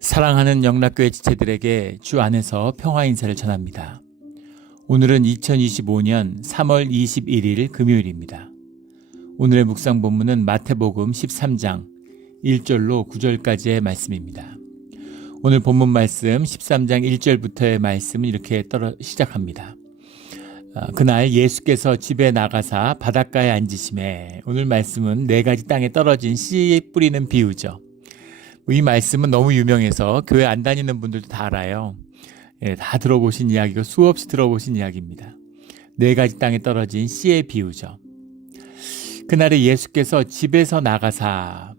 사랑하는 영락교회 지체들에게 주 안에서 평화 인사를 전합니다. 오늘은 2025년 3월 21일 금요일입니다. 오늘의 묵상 본문은 마태복음 13장 1절로 9절까지의 말씀입니다. 오늘 본문 말씀 13장 1절부터의 말씀은 이렇게 시작합니다. 그날 예수께서 집에 나가사 바닷가에 앉으심에, 오늘 말씀은 4가지 땅에 떨어진 씨 뿌리는 비유죠. 이 말씀은 너무 유명해서 교회 안 다니는 분들도 다 알아요. 다 들어보신 이야기고 수없이 들어보신 이야기입니다. 4가지 땅에 떨어진 씨의 비유죠. 그날에 예수께서 집에서 나가사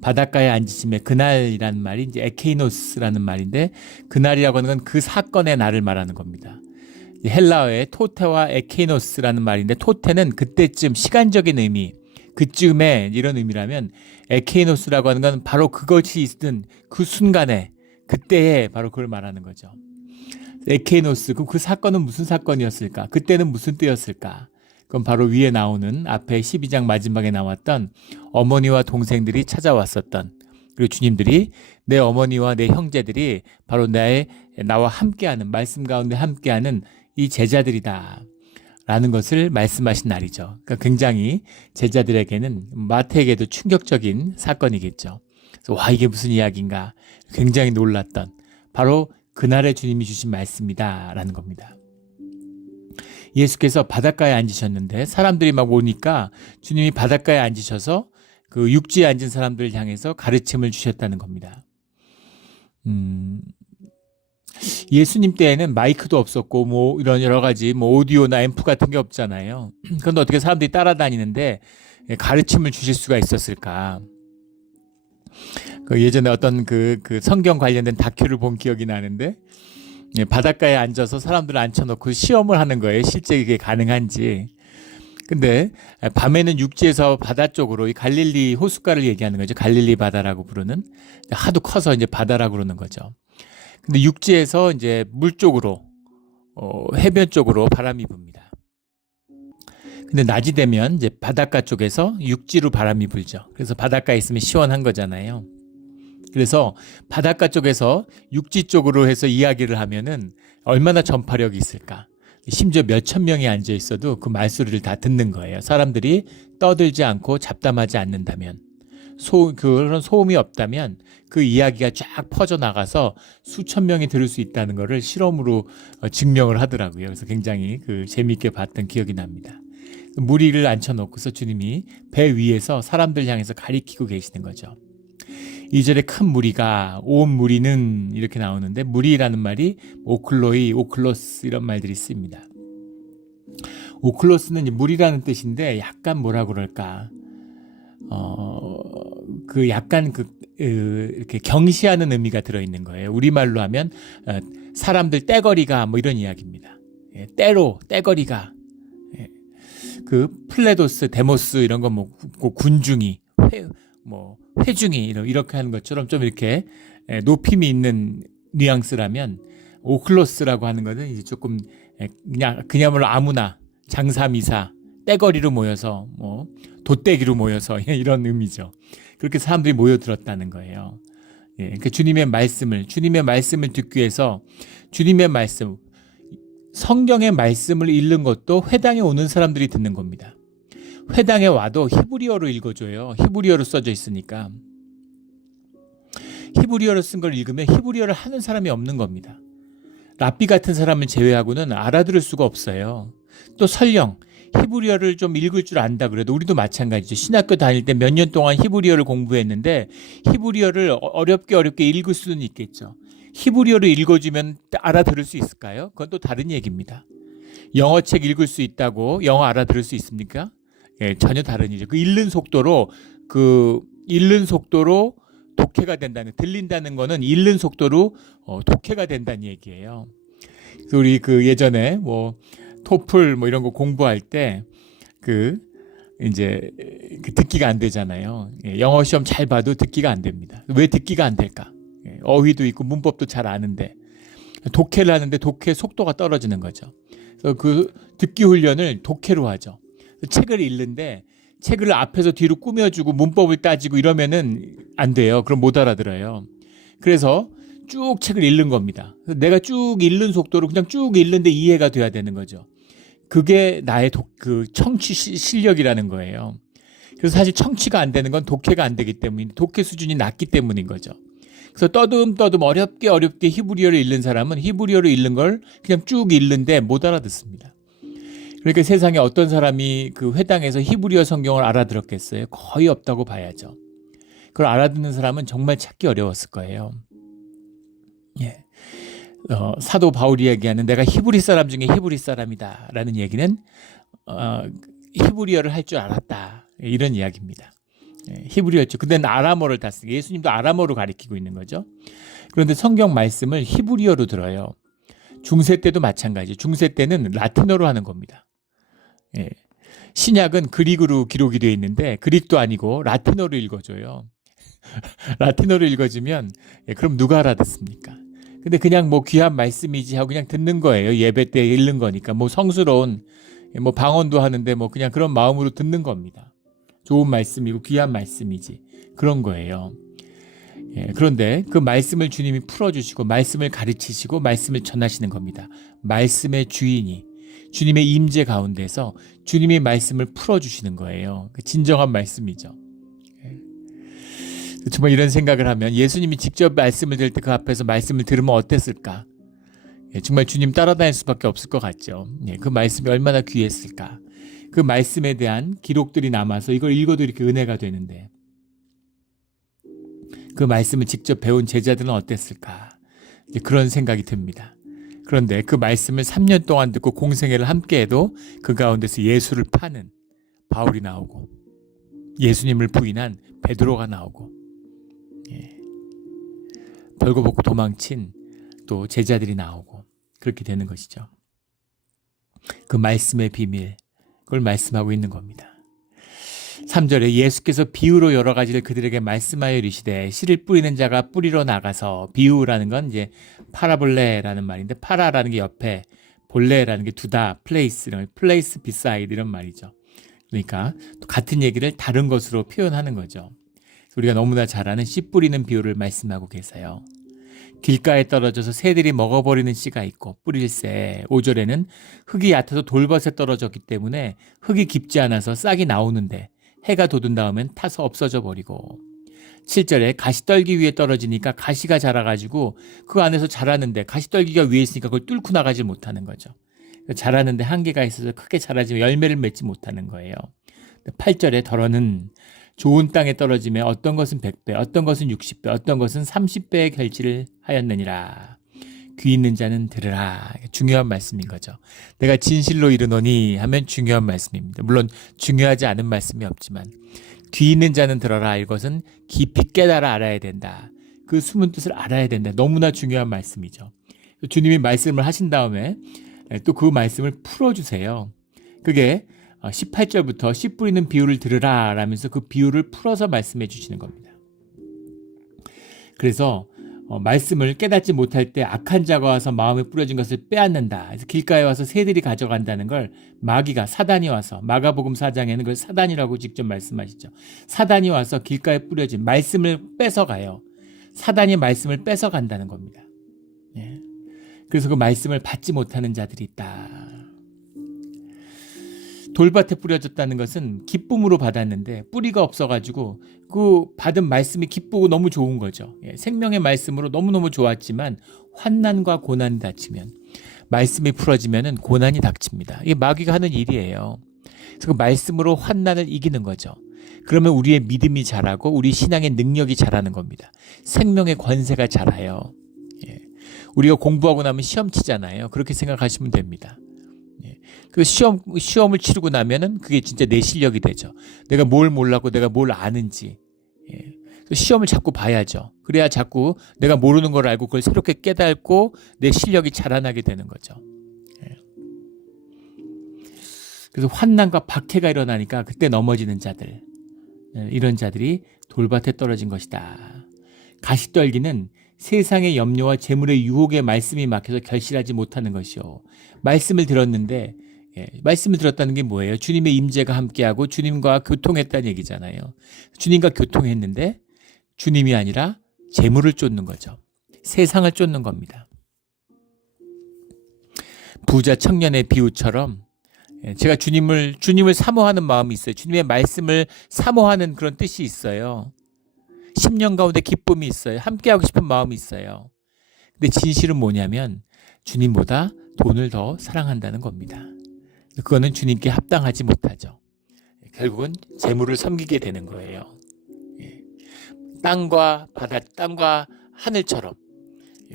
바닷가에 앉으심에, 그날이라는 말이 이제 에케이노스라는 말인데, 그날이라고 하는 건 그 사건의 날을 말하는 겁니다. 헬라어의 토테와 에케이노스라는 말인데, 토테는 그때쯤, 시간적인 의미, 그쯤에 이런 의미라면, 에케이노스라고 하는 건 바로 그것이 있던 그 순간에, 그때에 바로 그걸 말하는 거죠. 에케이노스, 그럼 그 사건은 무슨 사건이었을까? 그때는 무슨 때였을까? 그건 바로 위에 나오는 앞에 12장 마지막에 나왔던 어머니와 동생들이 찾아왔었던, 그리고 주님들이 내 어머니와 내 형제들이 바로 나와 함께하는, 말씀 가운데 함께하는 이 제자들이다 라는 것을 말씀하신 날이죠. 그러니까 굉장히 제자들에게는, 마태에게도 충격적인 사건이겠죠. 그래서 와, 이게 무슨 이야기인가 굉장히 놀랐던, 바로 그날에 주님이 주신 말씀이다 라는 겁니다. 예수께서 바닷가에 앉으셨는데 사람들이 막 오니까 주님이 바닷가에 앉으셔서 그 육지에 앉은 사람들을 향해서 가르침을 주셨다는 겁니다. 예수님 때에는 마이크도 없었고 뭐 이런 여러 가지 뭐 오디오나 앰프 같은 게 없잖아요. 그런데 어떻게 사람들이 따라다니는데 가르침을 주실 수가 있었을까? 예전에 어떤 그 성경 관련된 다큐를 본 기억이 나는데, 바닷가에 앉아서 사람들을 앉혀놓고 시험을 하는 거예요. 실제 이게 가능한지. 근데 밤에는 육지에서 바다 쪽으로, 이 갈릴리 호숫가를 얘기하는 거죠. 갈릴리 바다라고 부르는, 하도 커서 이제 바다라고 그러는 거죠. 근데 육지에서 이제 물 쪽으로, 해변 쪽으로 바람이 붑니다. 근데 낮이 되면 이제 바닷가 쪽에서 육지로 바람이 불죠. 그래서 바닷가에 있으면 시원한 거잖아요. 그래서 바닷가 쪽에서 육지 쪽으로 해서 이야기를 하면은 얼마나 전파력이 있을까. 심지어 몇천 명이 앉아 있어도 그 말소리를 다 듣는 거예요. 사람들이 떠들지 않고 잡담하지 않는다면, 그런 소음이 없다면 그 이야기가 쫙 퍼져나가서 수천 명이 들을 수 있다는 것을 실험으로 증명을 하더라고요. 그래서 굉장히 재미있게 봤던 기억이 납니다. 무리를 앉혀놓고서 주님이 배 위에서 사람들 향해서 가리키고 계시는 거죠. 2절에 큰 무리가, 온 무리는 이렇게 나오는데, 무리라는 말이 오클로이, 오클로스 이런 말들이 씁니다. 오클로스는 무리라는 뜻인데 약간 뭐라 그럴까, 약간 이렇게 경시하는 의미가 들어있는 거예요. 우리말로 하면 사람들 떼거리가 뭐 이런 이야기입니다. 떼거리가. 플레도스, 데모스 이런 거 뭐 군중이, 회중이 이렇게 하는 것처럼 좀 이렇게 높임이 있는 뉘앙스라면, 오클로스라고 하는 것은 이제 조금 그냥으로 아무나, 장사미사, 떼거리로 모여서 돛대기로 모여서 이런 의미죠. 그렇게 사람들이 모여들었다는 거예요. 그러니까 주님의 말씀을 듣기 위해서, 주님의 말씀, 성경의 말씀을 읽는 것도 회당에 오는 사람들이 듣는 겁니다. 회당에 와도 히브리어로 읽어줘요. 히브리어로 써져 있으니까. 히브리어로 쓴 걸 읽으면 히브리어를 하는 사람이 없는 겁니다. 랍비 같은 사람을 제외하고는 알아들을 수가 없어요. 또 설령 히브리어를 좀 읽을 줄 안다 그래도, 우리도 마찬가지죠. 신학교 다닐 때 몇 년 동안 히브리어를 공부했는데 히브리어를 어렵게 읽을 수는 있겠죠. 히브리어를 읽어주면 알아들을 수 있을까요? 그건 또 다른 얘기입니다. 영어 책 읽을 수 있다고 영어 알아들을 수 있습니까? 전혀 다른 일이죠. 읽는 속도로 독해가 된다는, 들린다는 거는 읽는 속도로 독해가 된다는 얘기예요. 우리 예전에 토플 이런 거 공부할 때 이제 듣기가 안 되잖아요. 영어 시험 잘 봐도 듣기가 안 됩니다. 왜 듣기가 안 될까? 어휘도 있고 문법도 잘 아는데 독해를 하는데 독해 속도가 떨어지는 거죠. 그래서 듣기 훈련을 독해로 하죠. 책을 읽는데 책을 앞에서 뒤로 꾸며주고 문법을 따지고 이러면은 안 돼요. 그럼 못 알아들어요. 그래서 쭉 책을 읽는 겁니다. 내가 쭉 읽는 속도로 그냥 쭉 읽는데 이해가 돼야 되는 거죠. 그게 나의 청취 실력이라는 거예요. 그래서 사실 청취가 안 되는 건 독해가 안 되기 때문에 독해 수준이 낮기 때문인 거죠. 그래서 떠듬 어렵게 히브리어를 읽는 사람은 히브리어를 읽는 걸 그냥 쭉 읽는데 못 알아듣습니다. 그러니까 세상에 어떤 사람이 그 회당에서 히브리어 성경을 알아들었겠어요? 거의 없다고 봐야죠. 그걸 알아듣는 사람은 정말 찾기 어려웠을 거예요. 예. 사도 바울이 얘기하는 내가 히브리 사람 중에 히브리 사람이다 라는 얘기는 히브리어를 할 줄 알았다 이런 이야기입니다. 예, 히브리어였죠. 근데 아람어를 다 쓰고 예수님도 아람어로 가리키고 있는 거죠. 그런데 성경 말씀을 히브리어로 들어요. 중세 때도 마찬가지. 중세 때는 라틴어로 하는 겁니다. 예. 신약은 그릭으로 기록이 되어 있는데 그릭도 아니고 라틴어로 읽어줘요. 라틴어로 읽어주면 그럼 누가 알아듣습니까? 근데 그냥 뭐 귀한 말씀이지 하고 그냥 듣는 거예요. 예배 때 읽는 거니까 뭐 성스러운 뭐 방언도 하는데 뭐 그냥 그런 마음으로 듣는 겁니다. 좋은 말씀이고 귀한 말씀이지 그런 거예요. 예, 그런데 그 말씀을 주님이 풀어주시고 말씀을 가르치시고 말씀을 전하시는 겁니다. 말씀의 주인이 주님의 임재 가운데서 주님의 말씀을 풀어주시는 거예요. 그 진정한 말씀이죠. 정말 이런 생각을 하면 예수님이 직접 말씀을 들을 때 그 앞에서 말씀을 들으면 어땠을까? 정말 주님 따라다닐 수밖에 없을 것 같죠. 그 말씀이 얼마나 귀했을까? 그 말씀에 대한 기록들이 남아서 이걸 읽어도 이렇게 은혜가 되는데 그 말씀을 직접 배운 제자들은 어땠을까? 그런 생각이 듭니다. 그런데 그 말씀을 3년 동안 듣고 공생애를 함께해도 그 가운데서 예수를 파는 바울이 나오고 예수님을 부인한 베드로가 나오고 벌거벗고 도망친 또 제자들이 나오고 그렇게 되는 것이죠. 그 말씀의 비밀, 그걸 말씀하고 있는 겁니다. 3절에 예수께서 비유로 여러 가지를 그들에게 말씀하여 이르시되 씨를 뿌리는 자가 뿌리러 나가서 비유라는 건 이제 파라볼레라는 말인데 파라라는 게 옆에 볼레라는 게 두다, 플레이스 비사이드 이런 말이죠. 그러니까 같은 얘기를 다른 것으로 표현하는 거죠. 우리가 너무나 잘 아는 씨 뿌리는 비유를 말씀하고 계세요. 길가에 떨어져서 새들이 먹어버리는 씨가 있고 뿌릴새 5절에는 흙이 얕아서 돌밭에 떨어졌기 때문에 흙이 깊지 않아서 싹이 나오는데 해가 돋은 다음엔 타서 없어져 버리고 7절에 가시떨기 위에 떨어지니까 가시가 자라가지고 그 안에서 자라는데 가시떨기가 위에 있으니까 그걸 뚫고 나가지 못하는 거죠. 자라는데 한계가 있어서 크게 자라지만 열매를 맺지 못하는 거예요. 8절에 더러는 좋은 땅에 떨어지면 어떤 것은 100배, 어떤 것은 60배, 어떤 것은 30배의 결실을 하였느니라. 귀 있는 자는 들으라. 중요한 말씀인 거죠. 내가 진실로 이르노니 하면 중요한 말씀입니다. 물론 중요하지 않은 말씀이 없지만 귀 있는 자는 들어라. 이것은 깊이 깨달아 알아야 된다. 그 숨은 뜻을 알아야 된다. 너무나 중요한 말씀이죠. 주님이 말씀을 하신 다음에 또 그 말씀을 풀어주세요. 그게 18절부터 씨 뿌리는 비유를 들으라 라면서 그 비유를 풀어서 말씀해 주시는 겁니다. 그래서 말씀을 깨닫지 못할 때 악한 자가 와서 마음에 뿌려진 것을 빼앗는다. 그래서 길가에 와서 새들이 가져간다는 걸 마귀가 사단이 와서 마가복음 4장에는 그걸 사단이라고 직접 말씀하시죠. 사단이 와서 길가에 뿌려진 말씀을 뺏어가요. 사단이 말씀을 뺏어간다는 겁니다. 예. 그래서 그 말씀을 받지 못하는 자들이 있다. 돌밭에 뿌려졌다는 것은 기쁨으로 받았는데 뿌리가 없어가지고 그 받은 말씀이 기쁘고 너무 좋은 거죠. 생명의 말씀으로 너무너무 좋았지만 환난과 고난이 닥치면 말씀이 풀어지면 고난이 닥칩니다. 이게 마귀가 하는 일이에요. 그래서 그 말씀으로 환난을 이기는 거죠. 그러면 우리의 믿음이 자라고 우리 신앙의 능력이 자라는 겁니다. 생명의 권세가 자라요. 우리가 공부하고 나면 시험 치잖아요. 그렇게 생각하시면 됩니다. 그 시험을 치르고 나면은 그게 진짜 내 실력이 되죠. 내가 뭘 몰랐고 내가 뭘 아는지. 시험을 자꾸 봐야죠. 그래야 자꾸 내가 모르는 걸 알고 그걸 새롭게 깨닫고 내 실력이 자라나게 되는 거죠. 그래서 환난과 박해가 일어나니까 그때 넘어지는 자들, 이런 자들이 돌밭에 떨어진 것이다. 가시떨기는 세상의 염려와 재물의 유혹에 말씀이 막혀서 결실하지 못하는 것이요. 말씀을 들었는데 말씀을 들었다는 게 뭐예요? 주님의 임재가 함께하고 주님과 교통했다는 얘기잖아요. 주님과 교통했는데 주님이 아니라 재물을 쫓는 거죠. 세상을 쫓는 겁니다. 부자 청년의 비유처럼 제가 주님을 사모하는 마음이 있어요. 주님의 말씀을 사모하는 그런 뜻이 있어요. 10년 가운데 기쁨이 있어요. 함께하고 싶은 마음이 있어요. 근데 진실은 뭐냐면 주님보다 돈을 더 사랑한다는 겁니다. 그거는 주님께 합당하지 못하죠. 결국은 재물을 섬기게 되는 거예요. 땅과 바다, 땅과 하늘처럼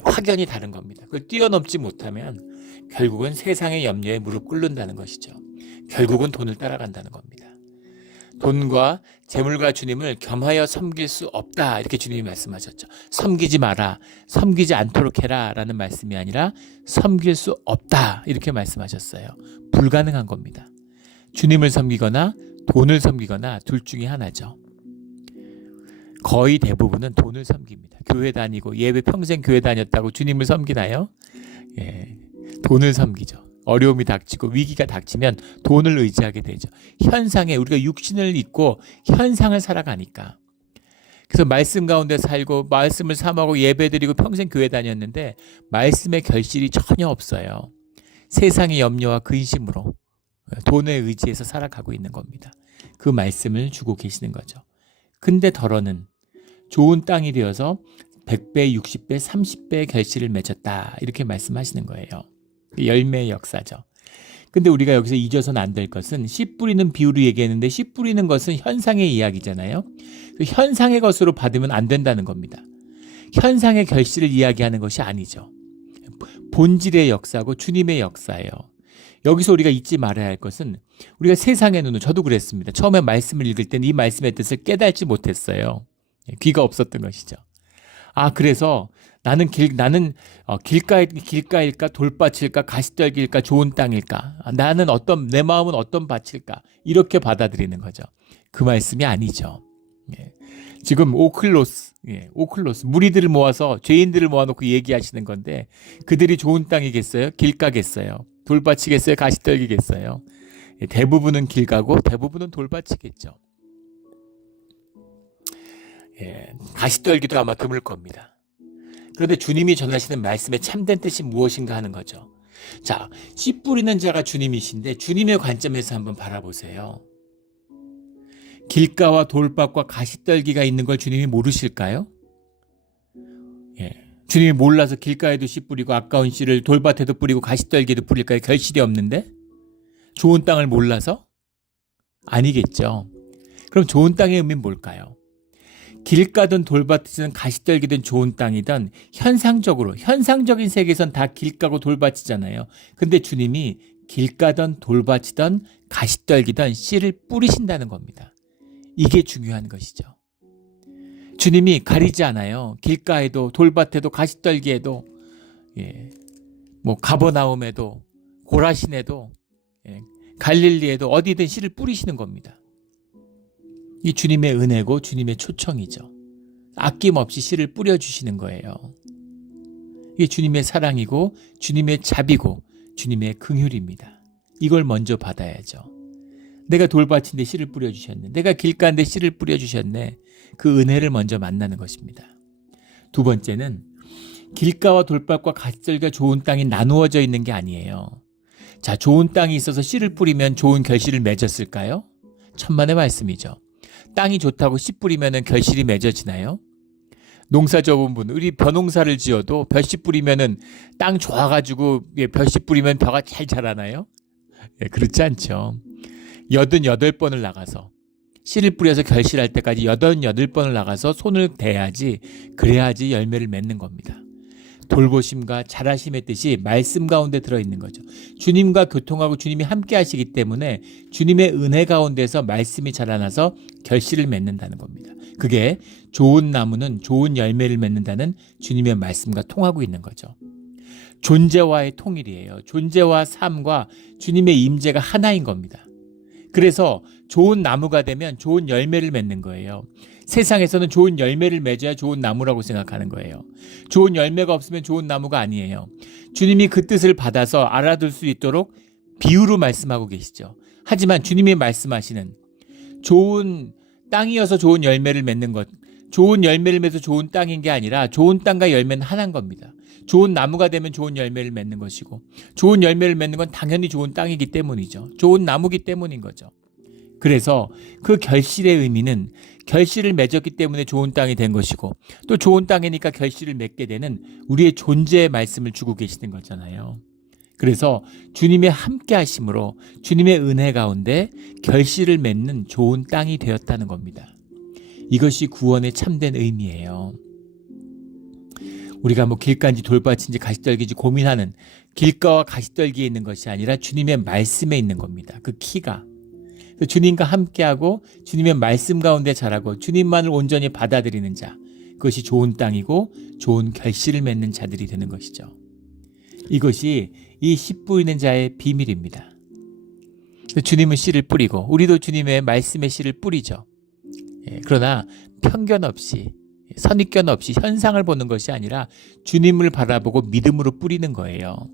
확연히 다른 겁니다. 그걸 뛰어넘지 못하면 결국은 세상의 염려에 무릎 꿇는다는 것이죠. 결국은 돈을 따라간다는 겁니다. 돈과 재물과 주님을 겸하여 섬길 수 없다, 이렇게 주님이 말씀하셨죠. 섬기지 마라, 섬기지 않도록 해라 라는 말씀이 아니라 섬길 수 없다, 이렇게 말씀하셨어요. 불가능한 겁니다. 주님을 섬기거나 돈을 섬기거나 둘 중에 하나죠. 거의 대부분은 돈을 섬깁니다. 교회 다니고 예배 평생 교회 다녔다고 주님을 섬기나요? 돈을 섬기죠. 어려움이 닥치고 위기가 닥치면 돈을 의지하게 되죠. 현상에 우리가 육신을 입고 현상을 살아가니까. 그래서 말씀 가운데 살고 말씀을 사모하고 예배드리고 평생 교회 다녔는데 말씀의 결실이 전혀 없어요. 세상의 염려와 근심으로 돈에 의지해서 살아가고 있는 겁니다. 그 말씀을 주고 계시는 거죠. 근데 덜어는 좋은 땅이 되어서 100배, 60배, 30배의 결실을 맺었다, 이렇게 말씀하시는 거예요. 열매의 역사죠. 근데 우리가 여기서 잊어서는 안 될 것은 씨 뿌리는 비유로 얘기했는데 씨 뿌리는 것은 현상의 이야기잖아요. 그 현상의 것으로 받으면 안 된다는 겁니다. 현상의 결실을 이야기하는 것이 아니죠. 본질의 역사고 주님의 역사예요. 여기서 우리가 잊지 말아야 할 것은 우리가 세상의 눈으로, 저도 그랬습니다. 처음에 말씀을 읽을 때는 이 말씀의 뜻을 깨닫지 못했어요. 귀가 없었던 것이죠. 그래서 나는 길가일까 돌밭일까 가시떨기일까 좋은 땅일까, 나는 내 마음은 어떤 밭일까, 이렇게 받아들이는 거죠. 그 말씀이 아니죠. 지금 오클로스 무리들을 모아서 죄인들을 모아놓고 얘기하시는 건데 그들이 좋은 땅이겠어요? 길가겠어요? 돌밭이겠어요? 가시떨기겠어요? 대부분은 길가고 대부분은 돌밭이겠죠. 가시떨기도 아마 드물 겁니다. 그런데 주님이 전하시는 말씀의 참된 뜻이 무엇인가 하는 거죠. 자, 씨 뿌리는 자가 주님이신데 주님의 관점에서 한번 바라보세요. 길가와 돌밭과 가시떨기가 있는 걸 주님이 모르실까요? 주님이 몰라서 길가에도 씨 뿌리고 아까운 씨를 돌밭에도 뿌리고 가시떨기에도 뿌릴까요? 결실이 없는데? 좋은 땅을 몰라서? 아니겠죠. 그럼 좋은 땅의 의미는 뭘까요? 길가든 돌밭이든 가시떨기든 좋은 땅이든 현상적인 세계에선 다 길가고 돌밭이잖아요. 근데 주님이 길가든 돌밭이든 가시떨기든 씨를 뿌리신다는 겁니다. 이게 중요한 것이죠. 주님이 가리지 않아요. 길가에도 돌밭에도 가시떨기에도 가버나움에도 고라신에도 갈릴리에도 어디든 씨를 뿌리시는 겁니다. 이 주님의 은혜고 주님의 초청이죠. 아낌없이 씨를 뿌려주시는 거예요. 이게 주님의 사랑이고 주님의 자비고 주님의 긍휼입니다. 이걸 먼저 받아야죠. 내가 돌밭인데 씨를 뿌려주셨네. 내가 길가인데 씨를 뿌려주셨네. 그 은혜를 먼저 만나는 것입니다. 두 번째는 길가와 돌밭과 가시떨기가 좋은 땅이 나누어져 있는 게 아니에요. 자, 좋은 땅이 있어서 씨를 뿌리면 좋은 결실을 맺었을까요? 천만의 말씀이죠. 땅이 좋다고 씨 뿌리면 결실이 맺어지나요? 농사 접은 분, 우리 벼농사를 지어도 벼씨 뿌리면은 땅 좋아가지고 벼씨 뿌리면 벼가 잘 자라나요? 그렇지 않죠. 88번을 나가서 씨를 뿌려서 결실할 때까지 88번을 나가서 손을 대야지, 그래야지 열매를 맺는 겁니다. 돌보심과 잘하심의 뜻이 말씀 가운데 들어있는 거죠. 주님과 교통하고 주님이 함께 하시기 때문에 주님의 은혜 가운데서 말씀이 자라나서 결실을 맺는다는 겁니다. 그게 좋은 나무는 좋은 열매를 맺는다는 주님의 말씀과 통하고 있는 거죠. 존재와의 통일이에요. 존재와 삶과 주님의 임재가 하나인 겁니다. 그래서 좋은 나무가 되면 좋은 열매를 맺는 거예요. 세상에서는 좋은 열매를 맺어야 좋은 나무라고 생각하는 거예요. 좋은 열매가 없으면 좋은 나무가 아니에요. 주님이 그 뜻을 받아서 알아둘 수 있도록 비유로 말씀하고 계시죠. 하지만 주님이 말씀하시는 좋은 땅이어서 좋은 열매를 맺는 것, 좋은 열매를 맺어서 좋은 땅인 게 아니라 좋은 땅과 열매는 하나인 겁니다. 좋은 나무가 되면 좋은 열매를 맺는 것이고 좋은 열매를 맺는 건 당연히 좋은 땅이기 때문이죠. 좋은 나무기 때문인 거죠. 그래서 그 결실의 의미는 결실을 맺었기 때문에 좋은 땅이 된 것이고 또 좋은 땅이니까 결실을 맺게 되는 우리의 존재의 말씀을 주고 계시는 거잖아요. 그래서 주님의 함께 하심으로 주님의 은혜 가운데 결실을 맺는 좋은 땅이 되었다는 겁니다. 이것이 구원의 참된 의미예요. 우리가 뭐 길가인지 돌밭인지 가시떨기인지 고민하는 길가와 가시떨기에 있는 것이 아니라 주님의 말씀에 있는 겁니다. 그 키가. 주님과 함께하고 주님의 말씀 가운데 자라고 주님만을 온전히 받아들이는 자, 그것이 좋은 땅이고 좋은 결실을 맺는 자들이 되는 것이죠. 이것이 이 씨 뿌리는 자의 비밀입니다. 주님은 씨를 뿌리고 우리도 주님의 말씀의 씨를 뿌리죠. 그러나 편견 없이 선입견 없이 현상을 보는 것이 아니라 주님을 바라보고 믿음으로 뿌리는 거예요.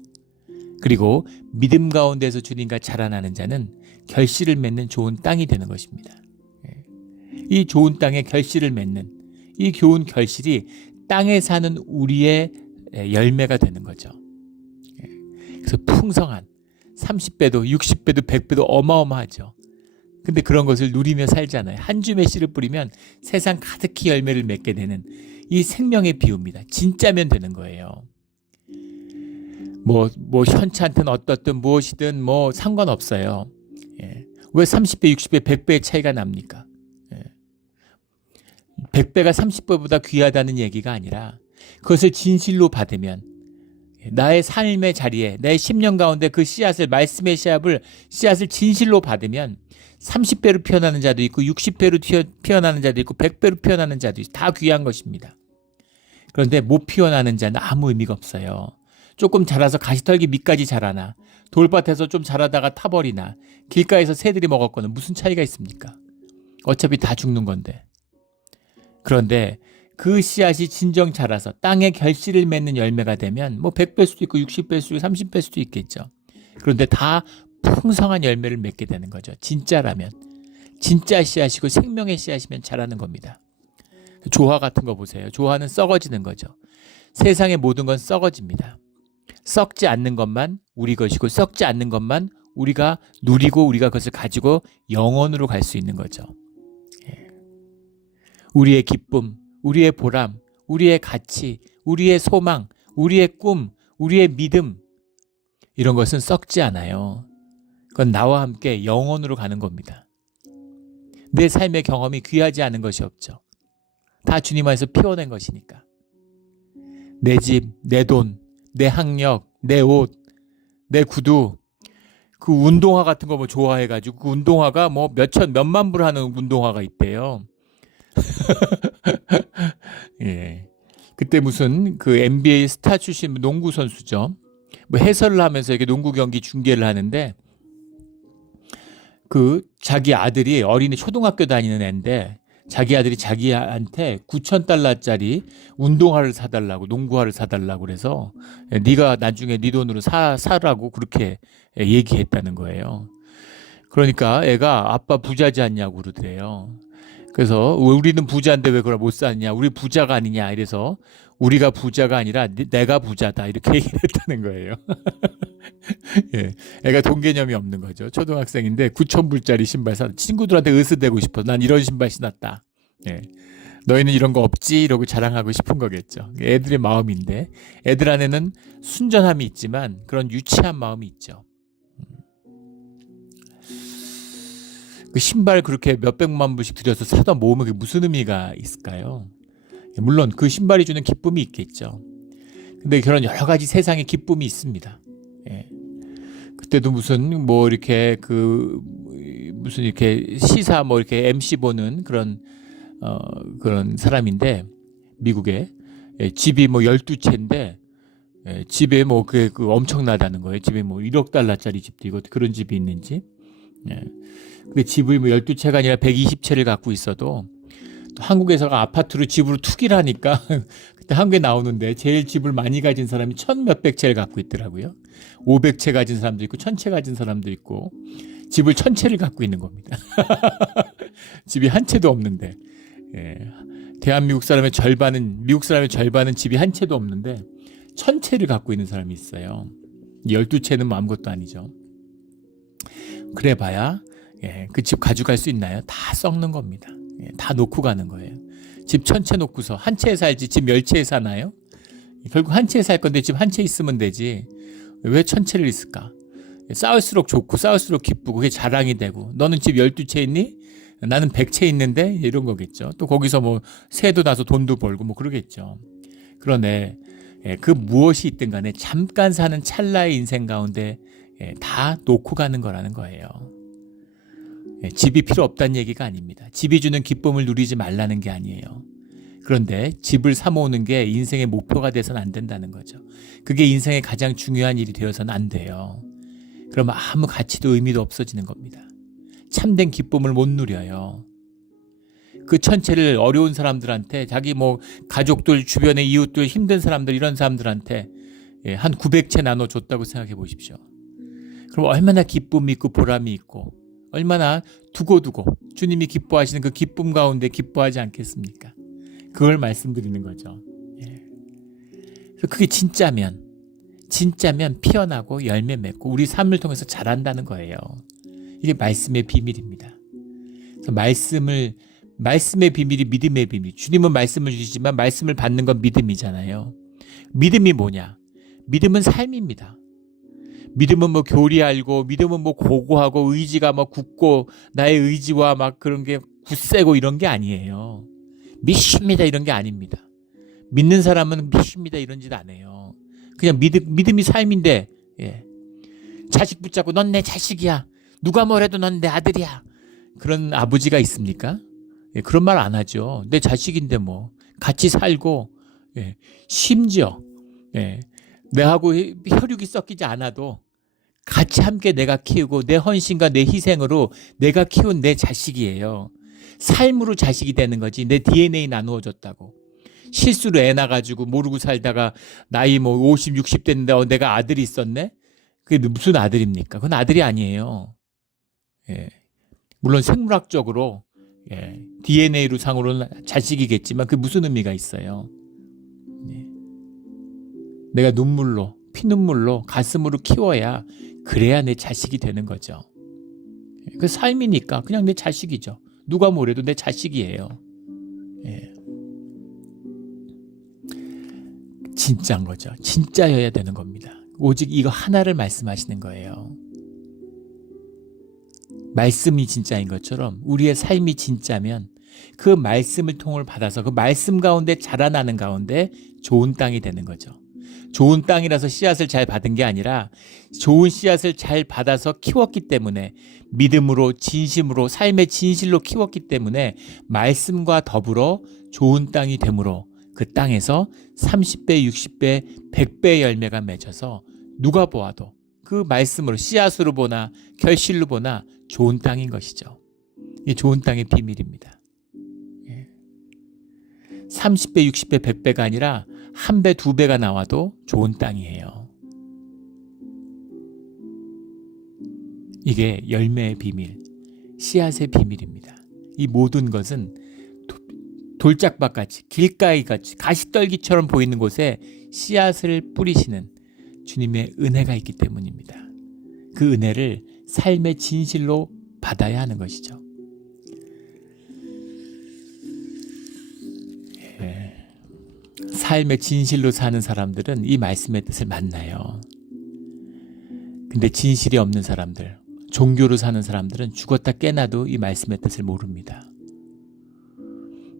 그리고 믿음 가운데서 주님과 자라나는 자는 결실을 맺는 좋은 땅이 되는 것입니다. 이 좋은 땅에 결실을 맺는 이 좋은 결실이 땅에 사는 우리의 열매가 되는 거죠. 그래서 풍성한 30배도 60배도 100배도 어마어마하죠. 근데 그런 것을 누리며 살잖아요. 한 줌의 씨를 뿌리면 세상 가득히 열매를 맺게 되는 이 생명의 비유입니다. 진짜면 되는 거예요. 뭐 현찮든 어떻든 무엇이든 뭐 상관없어요. 왜 30배, 60배, 100배의 차이가 납니까? 100배가 30배보다 귀하다는 얘기가 아니라 그것을 진실로 받으면 나의 삶의 자리에 내 10년 가운데 그 씨앗을 말씀의 씨앗을 진실로 받으면 30배로 피어나는 자도 있고 60배로 피어나는 자도 있고 100배로 피어나는 자도 있고 다 귀한 것입니다. 그런데 못 피어나는 자는 아무 의미가 없어요. 조금 자라서 가시떨기 밑까지 자라나 돌밭에서 좀 자라다가 타버리나 길가에서 새들이 먹었거나 무슨 차이가 있습니까? 어차피 다 죽는 건데. 그런데 그 씨앗이 진정 자라서 땅에 결실을 맺는 열매가 되면 뭐 100배 수도 있고 60배 수도 있고 30배 수도 있겠죠. 그런데 다 풍성한 열매를 맺게 되는 거죠. 진짜라면. 진짜 씨앗이고 생명의 씨앗이면 자라는 겁니다. 조화 같은 거 보세요. 조화는 썩어지는 거죠. 세상의 모든 건 썩어집니다. 썩지 않는 것만 우리 것이고 썩지 않는 것만 우리가 누리고 우리가 그것을 가지고 영원으로 갈 수 있는 거죠. 우리의 기쁨, 우리의 보람, 우리의 가치, 우리의 소망, 우리의 꿈, 우리의 믿음 이런 것은 썩지 않아요. 그건 나와 함께 영원으로 가는 겁니다. 내 삶의 경험이 귀하지 않은 것이 없죠. 다 주님 안에서 피워낸 것이니까. 내 집, 내 돈, 내 학력, 내 옷, 내 구두, 그 운동화 같은 거 뭐 좋아해가지고 그 운동화가 뭐 몇만 불 하는 운동화가 있대요. 예. 그때 무슨 그 NBA 스타 출신 농구 선수죠. 뭐 해설을 하면서 이렇게 농구 경기 중계를 하는데 그 자기 아들이 어린이 초등학교 다니는 애인데 자기 아들이 자기한테 $9,000짜리 운동화를 사달라고 농구화를 사달라고 그래서 네가 나중에 네 돈으로 사라고 그렇게 얘기했다는 거예요. 그러니까 애가 아빠 부자지 않냐고 그러더래요. 그래서 우리는 부자인데 왜 그걸 못 사느냐, 우리 부자가 아니냐, 이래서 우리가 부자가 아니라 내가 부자다 이렇게 얘기를 했다는 거예요. 예, 애가 돈 개념이 없는 거죠. 초등학생인데 9,000불짜리 신발 사 친구들한테 으스대고 싶어. 난 이런 신발 신었다. 예, 너희는 이런 거 없지? 이러고 자랑하고 싶은 거겠죠. 애들의 마음인데 애들 안에는 순전함이 있지만 그런 유치한 마음이 있죠. 그 신발 그렇게 몇백만 불씩 들여서 사다 모으면 그게 무슨 의미가 있을까요? 물론 그 신발이 주는 기쁨이 있겠죠. 근데 그런 여러 가지 세상의 기쁨이 있습니다. 예. 그때도 무슨 뭐 이렇게 무슨 이렇게 시사 뭐 이렇게 MC 보는 그런 사람인데 미국에 집이 뭐 12채인데 집에 뭐 그 엄청나다는 거예요. 집에 뭐 1억 달러짜리 집도 있고 그런 집이 있는지. 예. 그 집을 뭐 12채가 아니라 120채를 갖고 있어도 또 한국에서가 아파트로 집으로 투기를 하니까 그때 한국에 나오는데 제일 집을 많이 가진 사람이 1,000몇백 채를 갖고 있더라고요. 500채 가진 사람도 있고 1,000채 가진 사람도 있고 집을 1,000채를 갖고 있는 겁니다. 집이 한 채도 없는데. 예. 대한민국 사람의 절반은, 미국 사람의 절반은 집이 한 채도 없는데 1000채를 갖고 있는 사람이 있어요. 12채는 뭐 아무것도 아니죠. 그래 봐야 그 집 가져갈 수 있나요? 다 썩는 겁니다. 다 놓고 가는 거예요. 집 1000채 놓고서 한 채에 살지 집 10채에 사나요? 결국 한 채에 살 건데 집 한 채 있으면 되지 왜 1000채를 있을까? 싸울수록 좋고 싸울수록 기쁘고 그게 자랑이 되고, 너는 집 12채 있니? 나는 100채 있는데, 이런 거겠죠. 또 거기서 뭐 새도 나서 돈도 벌고 뭐 그러겠죠. 그런데 그 무엇이 있든 간에 잠깐 사는 찰나의 인생 가운데 다 놓고 가는 거라는 거예요. 집이 필요 없다는 얘기가 아닙니다. 집이 주는 기쁨을 누리지 말라는 게 아니에요. 그런데 집을 사 모으는 게 인생의 목표가 돼서는 안 된다는 거죠. 그게 인생의 가장 중요한 일이 되어서는 안 돼요. 그러면 아무 가치도 의미도 없어지는 겁니다. 참된 기쁨을 못 누려요. 그 1000채를 어려운 사람들한테, 자기 뭐 가족들, 주변의 이웃들, 힘든 사람들, 이런 사람들한테 한 900채 나눠줬다고 생각해 보십시오. 그럼 얼마나 기쁨이 있고 보람이 있고, 얼마나 두고두고 주님이 기뻐하시는 그 기쁨 가운데 기뻐하지 않겠습니까? 그걸 말씀드리는 거죠. 그래서 그게 진짜면 피어나고 열매 맺고 우리 삶을 통해서 자란다는 거예요. 이게 말씀의 비밀입니다. 그래서 말씀의 비밀이 믿음의 비밀. 주님은 말씀을 주시지만 말씀을 받는 건 믿음이잖아요. 믿음이 뭐냐? 믿음은 삶입니다. 믿음은 뭐 교리 알고, 믿음은 뭐 고고하고, 의지가 막 굳고, 나의 의지와 막 그런 게 굳세고 이런 게 아니에요. 믿습니다 이런 게 아닙니다. 믿는 사람은 믿습니다 이런 짓 안 해요. 그냥 믿음이 삶인데, 자식 붙잡고 넌 내 자식이야, 누가 뭐래도 넌 내 아들이야, 그런 아버지가 있습니까? 그런 말 안 하죠. 내 자식인데 뭐 같이 살고, 심지어 내하고 혈육이 섞이지 않아도 같이 함께 내가 키우고 내 헌신과 내 희생으로 내가 키운 내 자식이에요. 삶으로 자식이 되는 거지. 내 DNA 나누어졌다고 실수로 애 낳아가지고 모르고 살다가 나이 뭐 50, 60 됐는데 내가 아들이 있었네? 그게 무슨 아들입니까? 그건 아들이 아니에요. 물론 생물학적으로 DNA로 상으로는 자식이겠지만 그게 무슨 의미가 있어요? 내가 눈물로, 피눈물로, 가슴으로 키워야 그래야 내 자식이 되는 거죠. 그 삶이니까 그냥 내 자식이죠. 누가 뭐래도 내 자식이에요. 진짜인 거죠. 진짜여야 되는 겁니다. 오직 이거 하나를 말씀하시는 거예요. 말씀이 진짜인 것처럼 우리의 삶이 진짜면 그 말씀을 통을 받아서 그 말씀 가운데 자라나는 가운데 좋은 땅이 되는 거죠. 좋은 땅이라서 씨앗을 잘 받은 게 아니라 좋은 씨앗을 잘 받아서 키웠기 때문에, 믿음으로 진심으로 삶의 진실로 키웠기 때문에 말씀과 더불어 좋은 땅이 되므로 그 땅에서 30배, 60배, 100배의 열매가 맺어서 누가 보아도 그 말씀으로 씨앗으로 보나 결실로 보나 좋은 땅인 것이죠. 이게 좋은 땅의 비밀입니다. 30배, 60배, 100배가 아니라 1배, 2배가 나와도 좋은 땅이에요. 이게 열매의 비밀, 씨앗의 비밀입니다. 이 모든 것은 돌짝밭같이, 길가이같이, 가시떨기처럼 보이는 곳에 씨앗을 뿌리시는 주님의 은혜가 있기 때문입니다. 그 은혜를 삶의 진실로 받아야 하는 것이죠. 삶의 진실로 사는 사람들은 이 말씀의 뜻을 만나요. 근데 진실이 없는 사람들, 종교로 사는 사람들은 죽었다 깨나도 이 말씀의 뜻을 모릅니다.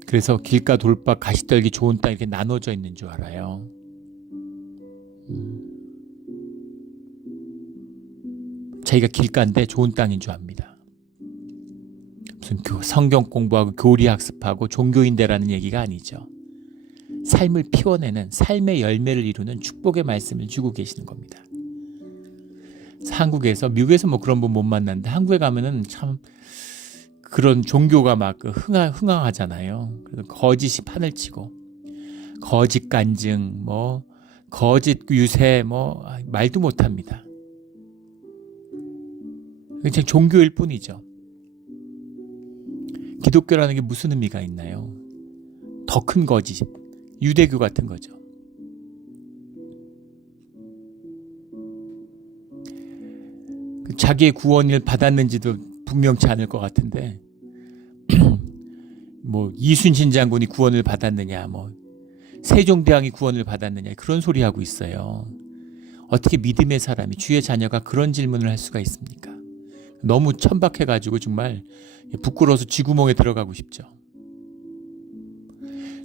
그래서 길가 돌밭 가시떨기 좋은 땅 이렇게 나눠져 있는 줄 알아요. 자기가 길가인데 좋은 땅인 줄 압니다. 무슨 성경 공부하고 교리 학습하고 종교인대라는 얘기가 아니죠. 삶을 피워내는 삶의 열매를 이루는 축복의 말씀을 주고 계시는 겁니다. 한국에서, 미국에서 뭐 그런 분 못 만났는데 한국에 가면은 참 그런 종교가 막 흥황하잖아요. 그래서 거짓이 판을 치고 거짓 간증, 뭐 거짓 유세, 뭐 말도 못합니다. 그냥 종교일 뿐이죠. 기독교라는 게 무슨 의미가 있나요? 더 큰 거짓, 유대교 같은 거죠. 자기의 구원을 받았는지도 분명치 않을 것 같은데 뭐 이순신 장군이 구원을 받았느냐, 뭐 세종대왕이 구원을 받았느냐, 그런 소리 하고 있어요. 어떻게 믿음의 사람이, 주의 자녀가 그런 질문을 할 수가 있습니까? 너무 천박해가지고 정말 부끄러워서 쥐구멍에 들어가고 싶죠.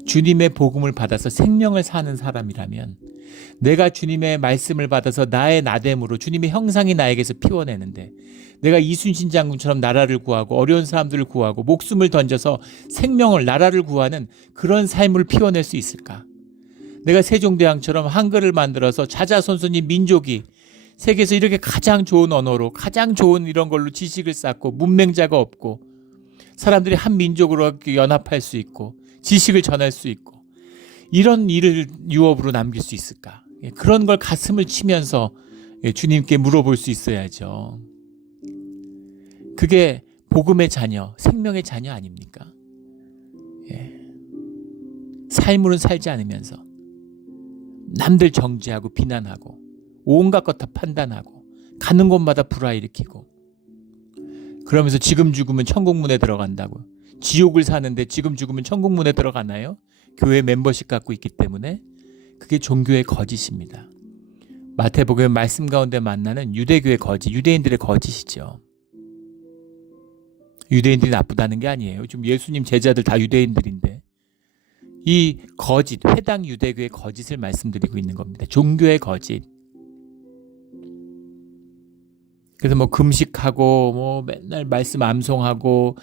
주님의 복음을 받아서 생명을 사는 사람이라면, 내가 주님의 말씀을 받아서 나의 나됨으로 주님의 형상이 나에게서 피워내는데, 내가 이순신 장군처럼 나라를 구하고 어려운 사람들을 구하고 목숨을 던져서 생명을, 나라를 구하는 그런 삶을 피워낼 수 있을까? 내가 세종대왕처럼 한글을 만들어서 자자손손이 민족이 세계에서 이렇게 가장 좋은 언어로, 가장 좋은 이런 걸로 지식을 쌓고 문맹자가 없고 사람들이 한 민족으로 연합할 수 있고 지식을 전할 수 있고 이런 일을 유업으로 남길 수 있을까? 그런 걸 가슴을 치면서 주님께 물어볼 수 있어야죠. 그게 복음의 자녀, 생명의 자녀 아닙니까? 삶으로는 살지 않으면서 남들 정죄하고 비난하고 온갖 것 다 판단하고 가는 곳마다 불화일으키고, 그러면서 지금 죽으면 천국문에 들어간다고, 지옥을 사는데 지금 죽으면 천국문에 들어가나요? 교회 멤버십 갖고 있기 때문에. 그게 종교의 거짓입니다. 마태복음 말씀 가운데 만나는 유대교의 거짓, 유대인들의 거짓이죠. 유대인들이 나쁘다는 게 아니에요. 지금 예수님 제자들 다 유대인들인데 이 거짓, 회당 유대교의 거짓을 말씀드리고 있는 겁니다. 종교의 거짓. 그래서 뭐 금식하고 뭐 맨날 말씀 암송하고,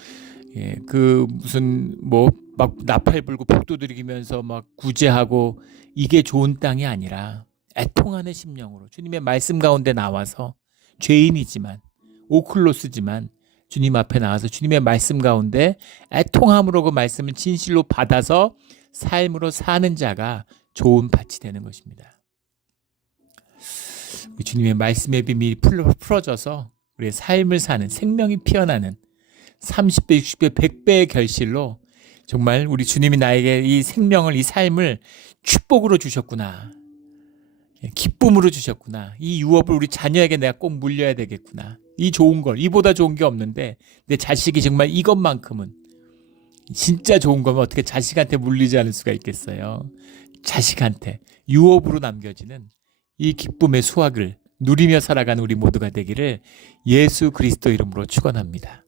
그 무슨 뭐 막 나팔 불고 복도 드리면서 막 구제하고, 이게 좋은 땅이 아니라 애통하는 심령으로 주님의 말씀 가운데 나와서, 죄인이지만 오클로스지만 주님 앞에 나와서 주님의 말씀 가운데 애통함으로 그 말씀을 진실로 받아서 삶으로 사는 자가 좋은 밭이 되는 것입니다. 주님의 말씀의 비밀이 풀어져서 우리의 삶을 사는, 생명이 피어나는 30배, 60배, 100배의 결실로 정말 우리 주님이 나에게 이 생명을, 이 삶을 축복으로 주셨구나, 기쁨으로 주셨구나, 이 유업을 우리 자녀에게 내가 꼭 물려야 되겠구나, 이 좋은 걸, 이보다 좋은 게 없는데 내 자식이 정말 이것만큼은, 진짜 좋은 거면 어떻게 자식한테 물리지 않을 수가 있겠어요. 자식한테 유업으로 남겨지는 이 기쁨의 수확을 누리며 살아가는 우리 모두가 되기를 예수 그리스도 이름으로 축원합니다.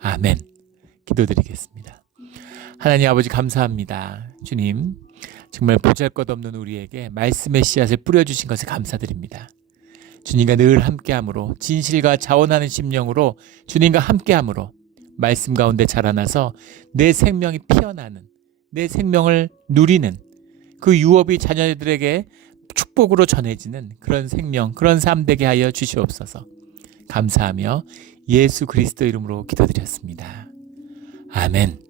아멘. 기도드리겠습니다. 하나님 아버지, 감사합니다. 주님, 정말 보잘것없는 우리에게 말씀의 씨앗을 뿌려주신 것에 감사드립니다. 주님과 늘 함께함으로, 진실과 자원하는 심령으로 주님과 함께함으로 말씀 가운데 자라나서 내 생명이 피어나는, 내 생명을 누리는 그 유업이 자녀들에게 축복으로 전해지는 그런 생명, 그런 삶 되게 하여 주시옵소서. 감사하며 예수 그리스도 이름으로 기도드렸습니다. 아멘.